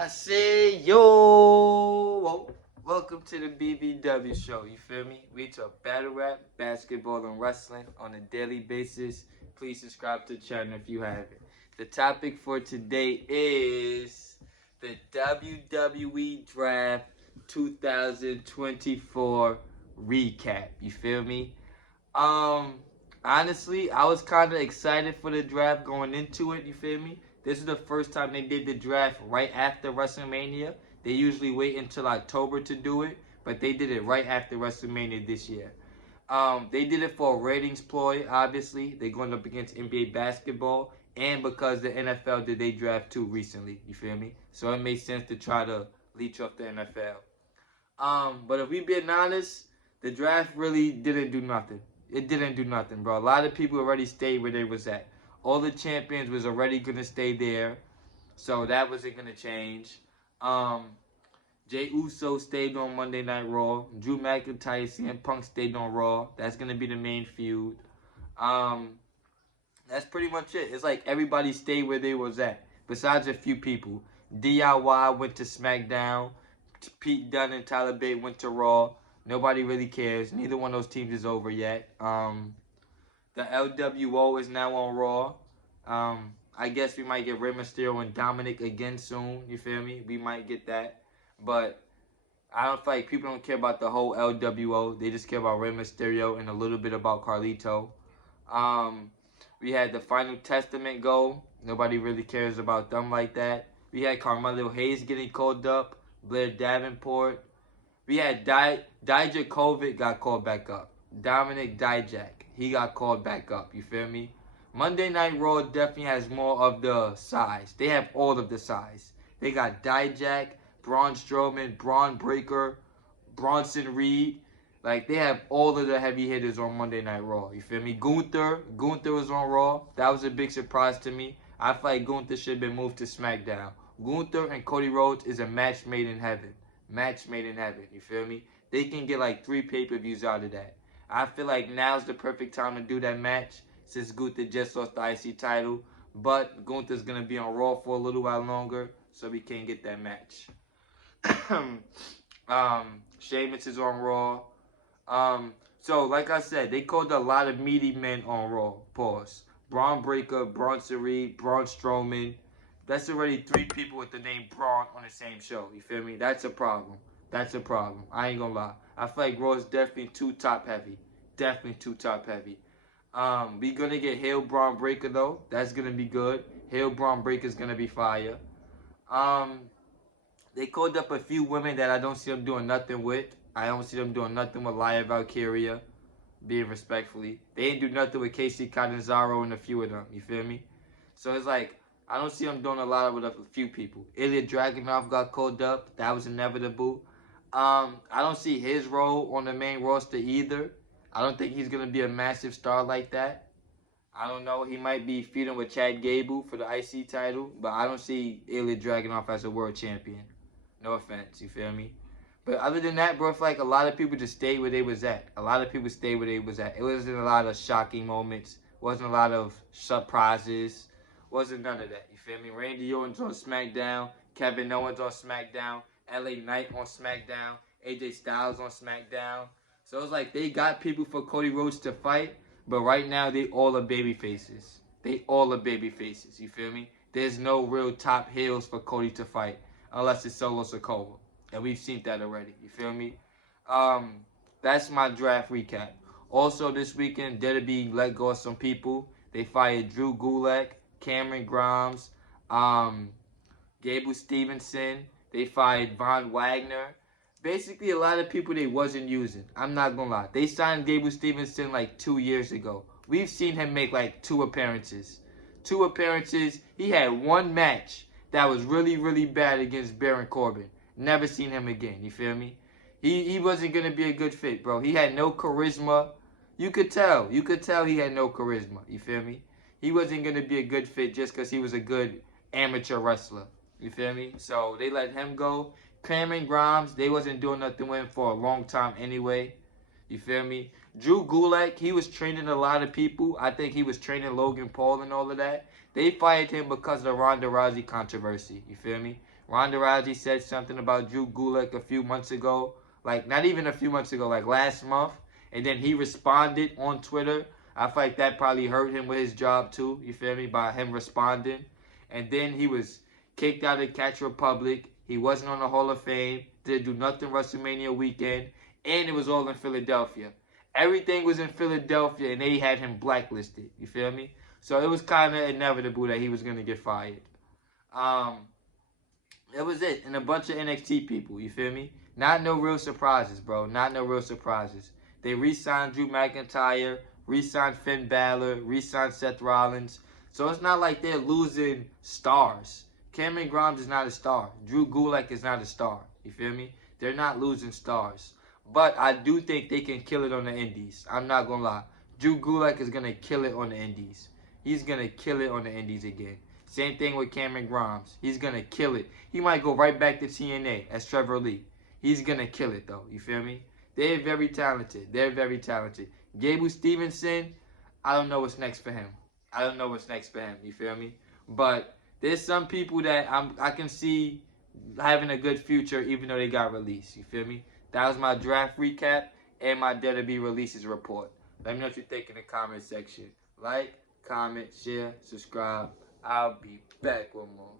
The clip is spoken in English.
I say, yo, welcome to the BBW show. You feel me? We talk battle rap, basketball, and wrestling on a daily basis. Please subscribe to the channel if you haven't. The topic for today is the WWE Draft 2024 recap. You feel me? Um, Honestly, I was kind of excited for the draft going into it. You feel me? This is the first time they did the draft right after WrestleMania. They usually wait until October to do it, but they did it right after WrestleMania this year. They did it for a ratings ploy. Obviously, they're going up against NBA basketball, and because the NFL did they draft too recently. You feel me? So it made sense to try to leech off the NFL. But if we being honest, the draft really didn't do nothing. It didn't do nothing, bro. A lot of people already stayed where they was at. All the champions was already gonna stay there, so that wasn't gonna change. Um, Jay Uso stayed on Monday Night Raw. Drew McIntyre, CM Punk stayed on Raw. That's gonna be the main feud. Um, that's pretty much it. It's like everybody stayed where they was at, besides a few people. DIY went to SmackDown. Pete Dunne and Tyler Bate went to Raw. Nobody really cares. Neither one of those teams is over yet. The LWO is now on Raw. I guess we might get Rey Mysterio and Dominic again soon. You feel me? We might get that. But I don't feel like people don't care about the whole LWO. They just care about Rey Mysterio and a little bit about Carlito. Um, we had the Final Testament go. Nobody really cares about them like that. We had Carmelo Hayes getting called up. Blair Davenport. We had Dijakovic got called back up. Dominic Dijak, he got called back up. You feel me? Monday Night Raw definitely has more of the size. They have all of the size. They got Dijak, Braun Strowman, Braun Breaker, Bronson Reed. Like, they have all of the heavy hitters on Monday Night Raw. You feel me? Gunther was on Raw. That was a big surprise to me. I feel like Gunther should have been moved to SmackDown. Gunther and Cody Rhodes is a match made in heaven. Match made in heaven. You feel me? They can get like 3 pay-per-views out of that. I feel like now's the perfect time to do that match since Gunther just lost the IC title. But Gunther's going to be on Raw for a little while longer, so we can't get that match. Sheamus is on Raw. So, like I said, they called a lot of meaty men on Raw. Pause. Braun Breaker, Bronson Reed, Braun Strowman. That's already 3 people with the name Braun on the same show. You feel me? That's a problem. That's a problem. I ain't gonna lie. I feel like Raw is definitely too top heavy. Definitely too top heavy. We gonna get Hail Braun Breaker though. That's gonna be good. Hail Braun Breaker's gonna be fire. They called up a few women that I don't see them doing nothing with. I don't see them doing nothing with Laya Valkyria. Being respectfully. They ain't do nothing with Casey Catanzaro and a few of them. You feel me? So it's like, I don't see them doing a lot with a few people. Ilya Dragunov got called up. That was inevitable. I don't see his role on the main roster either. I don't think he's going to be a massive star like that. I don't know. He might be feuding with Chad Gable for the IC title. But I don't see Ilya Dragunov as a world champion. No offense. You feel me? But other than that, bro, I feel like a lot of people just stayed where they was at. A lot of people stayed where they was at. It wasn't a lot of shocking moments. Wasn't a lot of surprises. Wasn't none of that. You feel me? Randy Orton's on SmackDown. Kevin Owens on SmackDown. LA Knight on SmackDown. AJ Styles on SmackDown. So it's like they got people for Cody Rhodes to fight. But right now, they all are baby faces. They all are baby faces. You feel me? There's no real top heels for Cody to fight. Unless it's Solo Sikoa. And we've seen that already. You feel me? That's my draft recap. Also, this weekend, WWE let go of some people. They fired Drew Gulak, Cameron Grimes, Gable Stevenson. They fired Von Wagner. Basically, a lot of people they wasn't using. I'm not going to lie. They signed Gable Stevenson like 2 years ago. We've seen him make like 2 appearances. 2 appearances. He had 1 match that was really, really bad against Baron Corbin. Never seen him again. You feel me? He wasn't going to be a good fit, bro. He had no charisma. You could tell. You could tell he had no charisma. You feel me? He wasn't going to be a good fit just because he was a good amateur wrestler. You feel me? So they let him go. Cameron Grimes, they wasn't doing nothing with him for a long time anyway. You feel me? Drew Gulak, he was training a lot of people. I think he was training Logan Paul and all of that. They fired him because of the Ronda Rousey controversy. You feel me? Ronda Rousey said something about Drew Gulak a few months ago. Like, not even a few months ago, like last month. And then he responded on Twitter. I feel like that probably hurt him with his job too. You feel me? By him responding. And then he was kicked out of Catch Republic. He wasn't on the Hall of Fame. Didn't do nothing WrestleMania weekend. And it was all in Philadelphia. Everything was in Philadelphia and they had him blacklisted. You feel me? So it was kind of inevitable that he was going to get fired. That was it. And a bunch of NXT people. You feel me? Not no real surprises, bro. Not no real surprises. They re-signed Drew McIntyre, re-signed Finn Balor, re-signed Seth Rollins. So it's not like they're losing stars. Cameron Grimes is not a star. Drew Gulak is not a star. You feel me? They're not losing stars. But I do think they can kill it on the indies. I'm not going to lie. Drew Gulak is going to kill it on the indies. He's going to kill it on the indies again. Same thing with Cameron Grimes. He's going to kill it. He might go right back to TNA as Trevor Lee. He's going to kill it, though. You feel me? They're very talented. They're very talented. Gable Stevenson, I don't know what's next for him. I don't know what's next for him. You feel me? But there's some people that I can see having a good future even though they got released. You feel me? That was my draft recap and my Dare to Be Releases report. Let me know what you think in the comment section. Like, comment, share, subscribe. I'll be back with more.